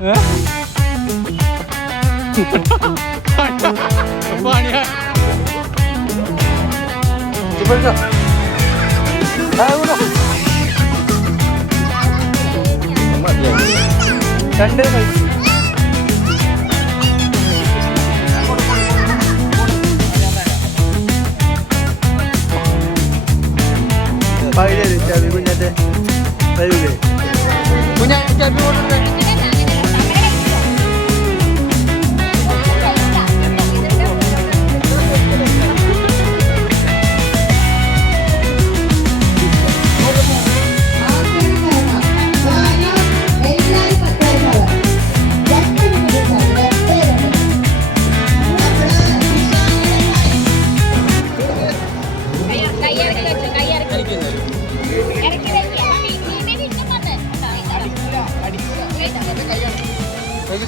രണ്ട് കുഞ്ഞാറ്റെ വരൂലേ കുഞ്ഞാറ്റെ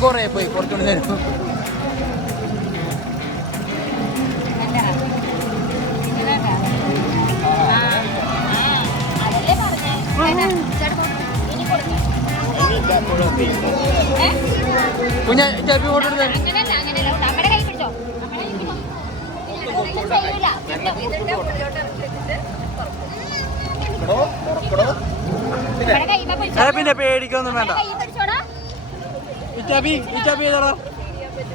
കുറേ പോയി കുറച്ചുകൂടി നേരം കുഞ്ഞാ ചേപ്പി കൊണ്ടെടുത്തേ പിന്നെ പേടിക്കൊന്നും വേണ്ട ഇച്ചാപ്പി ചെയ്തോടാ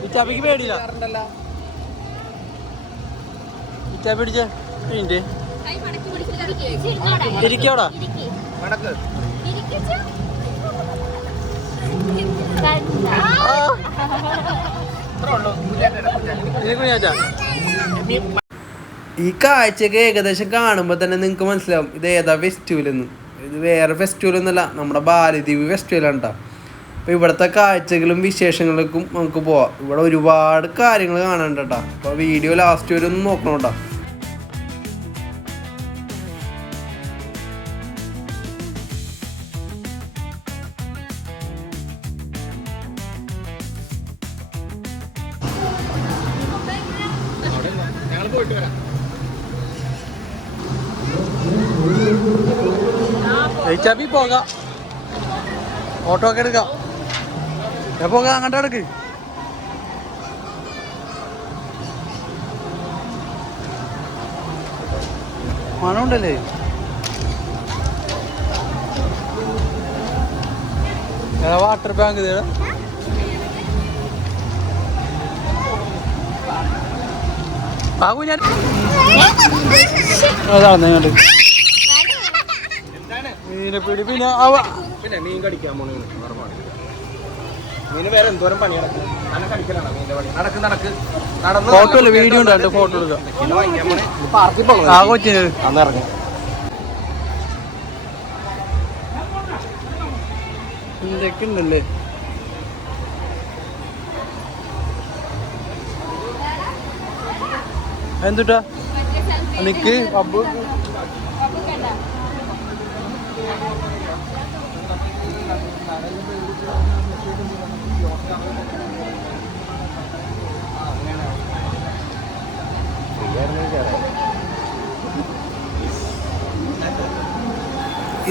ഇച്ചാപ്പിക്ക് പേടിയില്ല ഇച്ചാപ്പി പിടിച്ച പിന്നെ ഇരിക്കോടാ ഈ കാഴ്ചയൊക്കെ ഏകദേശം കാണുമ്പോ തന്നെ നിങ്ങക്ക് മനസ്സിലാവും ഇത് ഏതാ ഫെസ്റ്റിവൽ എന്ന്. ഇത് വേറെ ഫെസ്റ്റിവൽ ഒന്നുമല്ല, നമ്മുടെ ബാലദ്വീപ് ഫെസ്റ്റിവലാണ് കേട്ടോ. അപ്പോൾ ഇവിടുത്തെ കാഴ്ചകളും വിശേഷങ്ങൾക്കും നമുക്ക് പോവാം. ഇവിടെ ഒരുപാട് കാര്യങ്ങൾ കാണാനുണ്ട് കേട്ടോ. അപ്പോൾ വീഡിയോ ലാസ്റ്റ് വരെ ഒന്ന് നോക്കണം കേട്ടോ. ചബി പോകാം, ഓട്ടോ ഒക്കെ എടുക്കാം. പോകാം, അങ്ങോട്ട് എടുക്ക്. മണമുണ്ടല്ലേ വാട്ടർ ബാങ്ക് ഞാൻ അതാണ് ഇങ്ങോട്ട് മീനെ പിടി. പിന്നെ മീൻ കടിക്കാൻ പോണ മീന് വേറെ എന്തോരം പണി നടക്ക് ഫോട്ടോ അല്ലേ വീഡിയോ ഉണ്ട്, ഫോട്ടോ എടുക്കാം. എന്തൊക്കെ ഉണ്ടല്ലേ എന്തുട്ടാ നിക്ക് പബ്ബ്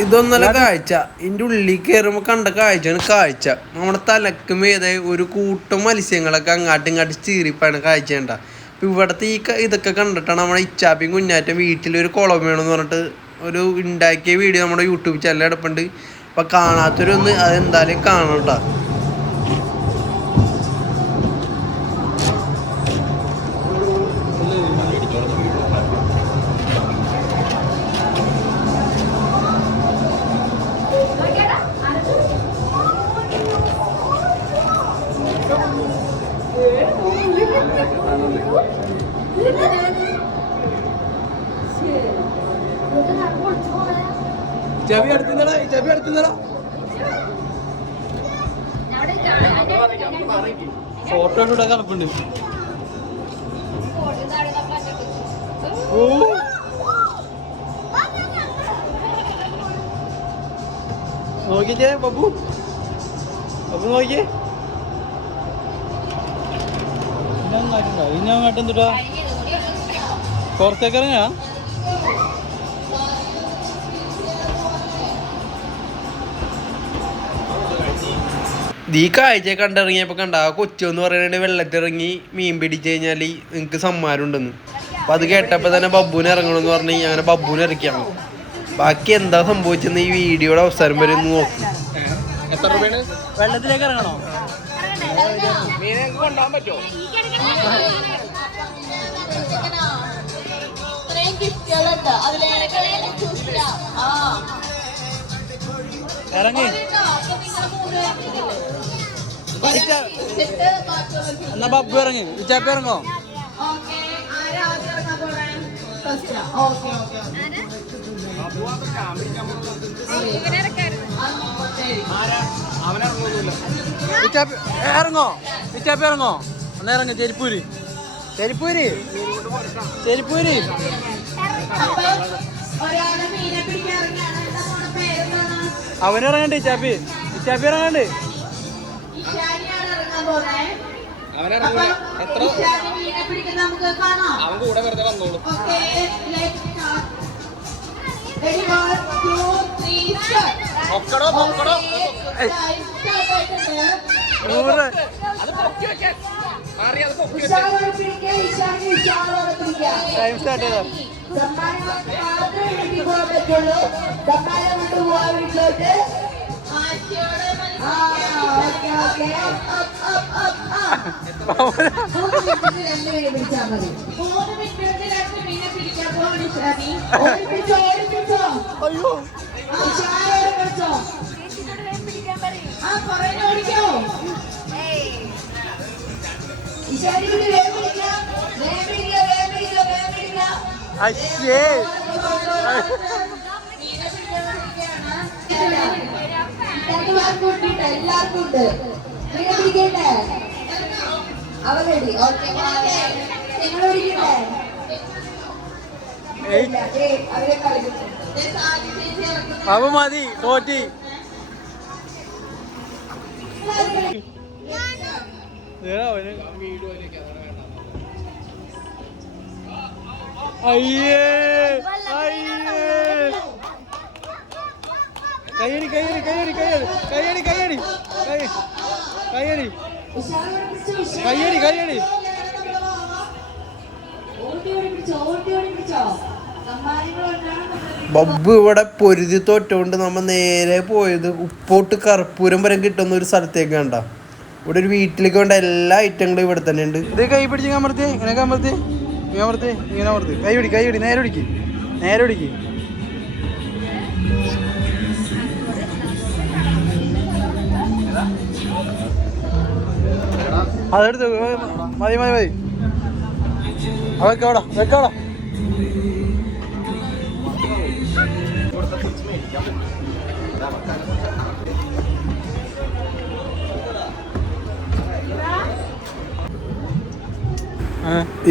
ഇതൊന്നല്ല കാഴ്ച. ഇതിൻ്റെ ഉള്ളിൽ കയറുമ്പോൾ കണ്ട കാഴ്ചയാണ് കാഴ്ച. നമ്മുടെ തലക്ക് മേതെ ഒരു കൂട്ടം മത്സ്യങ്ങളൊക്കെ അങ്ങാട്ടും ഇങ്ങാട്ടും ചീറിപ്പാണ് കാഴ്ച കണ്ട. അപ്പം ഇവിടുത്തെ ഇതൊക്കെ കണ്ടിട്ടാണ് നമ്മുടെ ഇച്ചാപ്പിയും കുഞ്ഞാറ്റും വീട്ടിലൊരു കുളം വേണമെന്ന് പറഞ്ഞിട്ട് ഒരു ഉണ്ടാക്കിയ വീഡിയോ നമ്മുടെ യൂട്യൂബ് ചാനലിൽ കിടപ്പുണ്ട്. അപ്പം കാണാത്തൊരൊന്ന് അതെന്തായാലും കാണണം കേട്ടോ. ഫോട്ടോ ഷൂട്ടൊക്കെ നടപ്പുണ്ട്. നോക്കിച്ചേ ബബു നോക്കിയേ. ഇനി അങ്ങോട്ട് എന്തുട്ടാ പുറത്തേക്ക് ഇറങ്ങാ. ഈ കാഴ്ച കണ്ടിറങ്ങിയപ്പോ കണ്ട ആ കൊച്ചെന്ന് പറയുന്നത് വെള്ളത്തിറങ്ങി മീൻ പിടിച്ചു കഴിഞ്ഞാല് നിങ്ങക്ക് സമ്മാനം ഉണ്ടെന്ന്. അപ്പൊ അത് കേട്ടപ്പോ തന്നെ ബബ്ബൂനെ ഇറങ്ങണമെന്ന് പറഞ്ഞ് അങ്ങനെ ബബ്ബൂനെ ഇറക്കിയാണ്. ബാക്കി എന്താ സംഭവിച്ചെന്ന് ഈ വീഡിയോയുടെ അവസാനം വരെ ഒന്ന് നോക്കും. വെള്ളത്തിലേക്ക് ഇറങ്ങണോ? ഇറങ്ങി എന്നാ ബബ്ബു ഇറങ്ങി. ഇച്ചാപ്പ ഇറങ്ങോ? ഇറങ്ങോ? ഇച്ചാപ്പ ഇറങ്ങോ? ഒന്ന് ഇറങ്ങ. ചെരിപ്പൂര് ചെരിപ്പൂര് ചെരിപ്പൂര്. അവനിറങ്ങണ്ട്. ഇച്ചാപ്പി ഇച്ചാപ്പി ഇറങ്ങണ്ട്. ടൈം സ്റ്റാർട്ട് ചെയ്തോ? അയ്യോ അയ്യേ എല്ലാവർക്കും ഉണ്ട്. പിടിക്കട്ടെ അവരടി. ഓക്കെ നിങ്ങൾ പിടിക്കട്ടെ അവരെ കളിക്കും. അവ മതി തോറ്റി. അയ്യേ അയ്യേ കയ്യടി കയ്യടി കയ്യടി കയ്യടി കയ്യടി കയ്യടി കയ്യടി കയ്യടി കയ്യടി. ബബ്ബു ഇവിടെ പൊരുതി തോറ്റുകൊണ്ട് നമ്മ നേരെ പോയത് ഉപ്പോട്ട് കർപ്പൂരം വരെ കിട്ടുന്ന ഒരു സ്ഥലത്തേക്ക് കണ്ട. ഇവിടെ ഒരു വീട്ടിലേക്ക് വേണ്ട എല്ലാ ഐറ്റങ്ങളും ഇവിടെ തന്നെ ഉണ്ട്. ഇത് കൈ പിടിച്ച് കമർത്തി ഇങ്ങനെ കമർത്തി കമർത്തി ഇങ്ങനെ അമർത്തി. കൈ പിടി കൈ പിടി. നേരെ പിടിക്ക് നേരെ പിടിക്ക്. അതെടുത്ത് മതി മതി മതി. വെക്കോടാ വെക്കോടാ.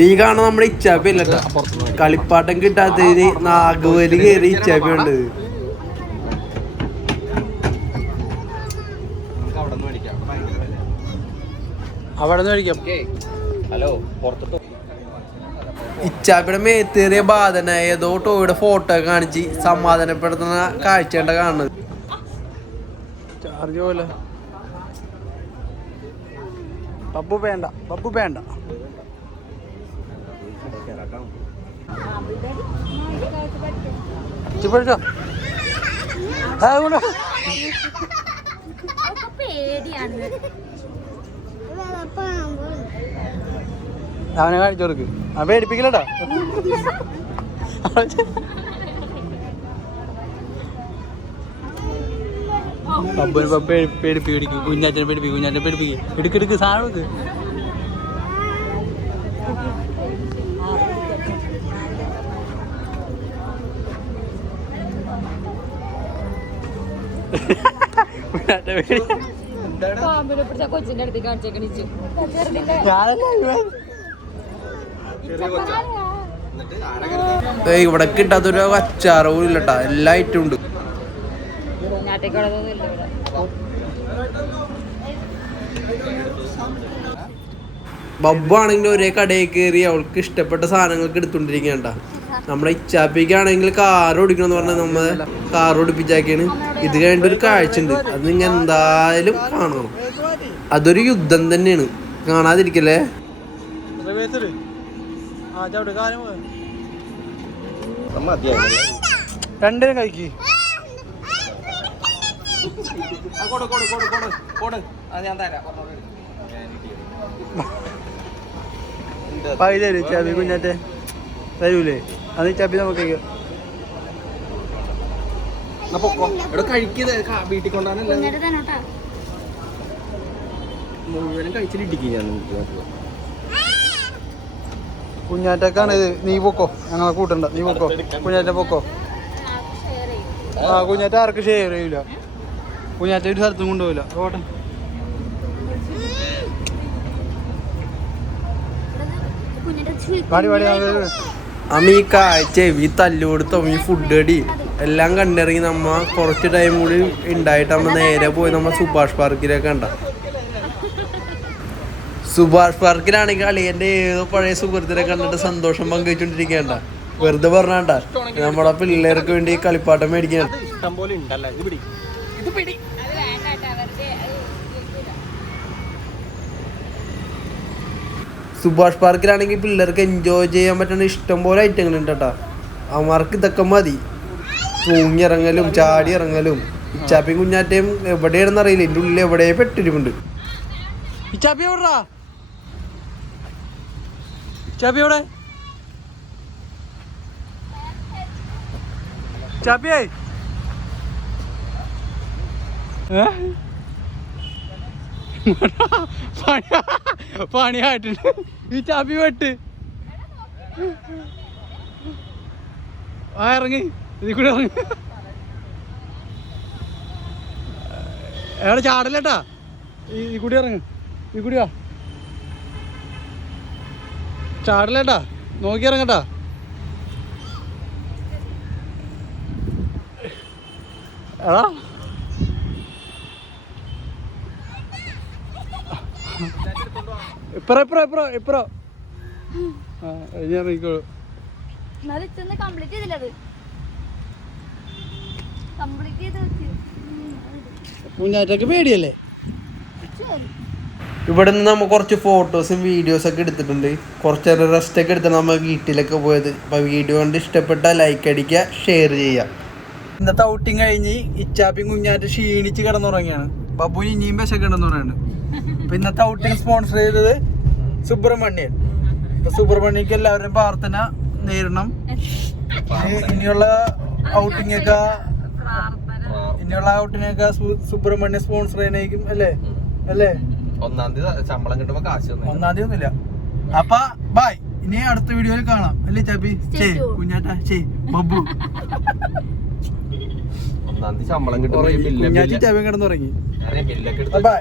ഈ കാണാൻ നമ്മുടെ ഇച്ചാപ്പ ഇല്ലട്ടാ. കളിപ്പാട്ടം കിട്ടാത്തതിന് നാഗവലി കയറി ഇച്ചാപ്പ ഉണ്ട്. അവിടെ നിന്ന് മേടിക്കാം. ഇച്ചാപ്പിയുടെ മേത്തേറിയ ബാധന ഏതോ ടോയുടെ ഫോട്ടോ കാണിച്ച് സമാധാനപ്പെടുത്തുന്ന കാഴ്ചയുണ്ട കാണുന്നത്. ചാർജ് പോലെ പപ്പു വേണ്ട പപ്പു വേണ്ട. പഠിച്ചോ അതുകൊണ്ട് അവനെ കാണിച്ചു കൊടുക്ക്. ആ പേടിപ്പിക്കലട്ടാ. പപ്പുന് പപ്പ പേടിപ്പിക്കും. കുഞ്ഞാച്ചനെ പേടിപ്പിക്കും. കുഞ്ഞാച്ചനെ പേടിപ്പിക്കും. എടുക്കെടുക്ക് സാധനം എടുക്ക്. കൊച്ചിന്റെ അടുത്ത് കാണിച്ചേക്കണിച്ചു. ഇവിടെ കിട്ടാത്തൊരു അച്ചാറ് പോലും ഇല്ലട്ടാ. എല്ലാ ഐറ്റം ഉണ്ട്. ബബ്ബു ആണെങ്കിൽ ഒരേ കടയിൽ കയറി അവൾക്ക് ഇഷ്ടപ്പെട്ട സാധനങ്ങൾക്ക് എടുത്തോണ്ടിരിക്കണ്ട. നമ്മുടെ ഇച്ചാപ്പിക്കാണെങ്കിൽ കാർ ഓടിക്കണം എന്ന് പറഞ്ഞാൽ നമ്മൾ കാർ ഓടിപ്പിച്ചാക്കിയാണ്. ഇത് കഴിഞ്ഞിട്ടൊരു കാഴ്ച ഉണ്ട്. അത് നിങ്ങൾ എന്തായാലും കാണണം. അതൊരു യുദ്ധം തന്നെയാണ്, കാണാതിരിക്കല്ലേ. രണ്ടിനും കഴിക്ക്. പൈതരും ചാബി കുഞ്ഞാറ്റെ തരൂലേ? അത് ചാബി നമുക്ക് വീട്ടിൽ കൊണ്ടാണല്ലോ മുഴുവനും കഴിച്ചിട്ടിരിക്കും ഞാൻ. കുഞ്ഞാറ്റക്കാണ് ഇത്. നീ പൊക്കോ, ഞങ്ങളെ കൂട്ടണ്ട. നീ പൊക്കോ കുഞ്ഞാറ്റ പൊക്കോ. ആ കുഞ്ഞാറ്റ ആർക്ക് ഷെയർ ചെയ്യൂല. കുഞ്ഞാറ്റ ഒരു സ്ഥലത്തും കൊണ്ടുപോയില്ല. ഓട്ടെ പാടി പാടി. അമ്മ ഈ കാഴ്ച ഈ തല്ലുകൊടുത്തോ ഈ ഫുഡ് അടി എല്ലാം കണ്ടിറങ്ങി നമ്മ കുറച്ച് ടൈം കൂടി ഉണ്ടായിട്ട് നമ്മ നേരെ പോയി നമ്മ സുഭാഷ് പാർക്കിലൊക്കെ കണ്ട. സുഭാഷ് പാർക്കിലാണെങ്കിൽ അളിയന്റെ ഏതോ പഴയ സുഹൃത്തിനെ കണ്ടിട്ട് സന്തോഷം പങ്കുവെച്ചോണ്ടിരിക്കണ്ട. വെറുതെ പറഞ്ഞാണ്ട നമ്മളെ പിള്ളേർക്ക് വേണ്ടി കളിപ്പാട്ടം മേടിക്കാൻ. സുഭാഷ് പാർക്കിലാണെങ്കിൽ പിള്ളേർക്ക് എൻജോയ് ചെയ്യാൻ പറ്റുന്ന ഇഷ്ടംപോലെ ഐറ്റങ്ങൾ ഉണ്ട് കേട്ടാ. അവന്മാർക്ക് ഇതൊക്കെ മതി. തൂങ്ങിയിറങ്ങലും ചാടി ഇറങ്ങലും. ഇച്ചാപ്പിയും കുഞ്ഞാറ്റയും എവിടെയാണെന്ന് അറിയില്ല, എൻ്റെ ഉള്ളിൽ എവിടെ പെട്ടിരിപ്പുണ്ട്. ഇച്ചാപ്പി എവിടാ? ഇച്ചാപ്പി എവിടെ? ഇച്ചാപ്പിയേ പണിയായിട്ടുണ്ട്. ഈ ചാപ്പി വെട്ട്. ആ ഇറങ്ങി, ഇതിൽ കൂടെ ഇറങ്ങി. എവിടെ ചാടല്ലേട്ടാ? ഈ കൂടി ഇറങ്ങ്, ഈ കൂടിയാ ചാടല്ലേട്ടാ. നോക്കി ഇറങ്ങട്ടാ. എടാ ഇപ്പറോ ഇപ്പറോ ഇപ്പറോ ഇപ്പറോ. ആ ഞാൻ ഇറങ്ങിക്കോളൂ. കുഞ്ഞാറ്റക്ക് പേടിയല്ലേ? ഇവിടെ നിന്ന് നമ്മൾ കുറച്ച് ഫോട്ടോസും വീഡിയോസൊക്കെ എടുത്തിട്ടുണ്ട്. കുറച്ച് നേരം റെസ്റ്റ് ഒക്കെ എടുത്തിട്ട് നമ്മൾ വീട്ടിലൊക്കെ പോയത്. അപ്പോൾ വീഡിയോ കണ്ട് ഇഷ്ടപ്പെട്ടാൽ ലൈക്ക് അടിക്കുക, ഷെയർ ചെയ്യുക. ഇന്നത്തെ ഔട്ടിങ് കഴിഞ്ഞ് ഇച്ചാപ്പിയും കുഞ്ഞാറ്റ് ക്ഷീണിച്ച് കിടന്നുറങ്ങിയാണ്. ബബുവിന് ഇനിയും വിശക്ക് ഉണ്ടെന്ന് പറയുന്നുണ്ട്. അപ്പൊ ഇന്നത്തെ ഔട്ടിങ് സ്പോൺസർ ചെയ്തത് സുബ്രഹ്മണ്യൻ. അപ്പൊ സുബ്രഹ്മണ്യക്ക് എല്ലാവരും പ്രാർത്ഥന നേരിടണം. ഇനിയുള്ള ഔട്ടിങ്ങൊക്കെ സുബ്രഹ്മണ്യ സ്പോൺസർ ചെയ്യുന്നതായിരിക്കും അല്ലേ? അല്ലേ? 1-ാം തീയതി ശമ്പളം കിട്ടുമ്പോ കാശ് 1-ാം തീയതി ഒന്നുമില്ല. അപ്പൊ ബൈ, ഇനി അടുത്ത വീഡിയോയിൽ കാണാം. അല്ലേ ചാപ്പി? കുഞ്ഞാറ്റ ബബ്ബു 1-ാം തീയതി ശമ്പളം കിട്ടും. കുഞ്ഞാറ്റി ചാപ്പിയും കിടന്നുറങ്ങി. ബൈ.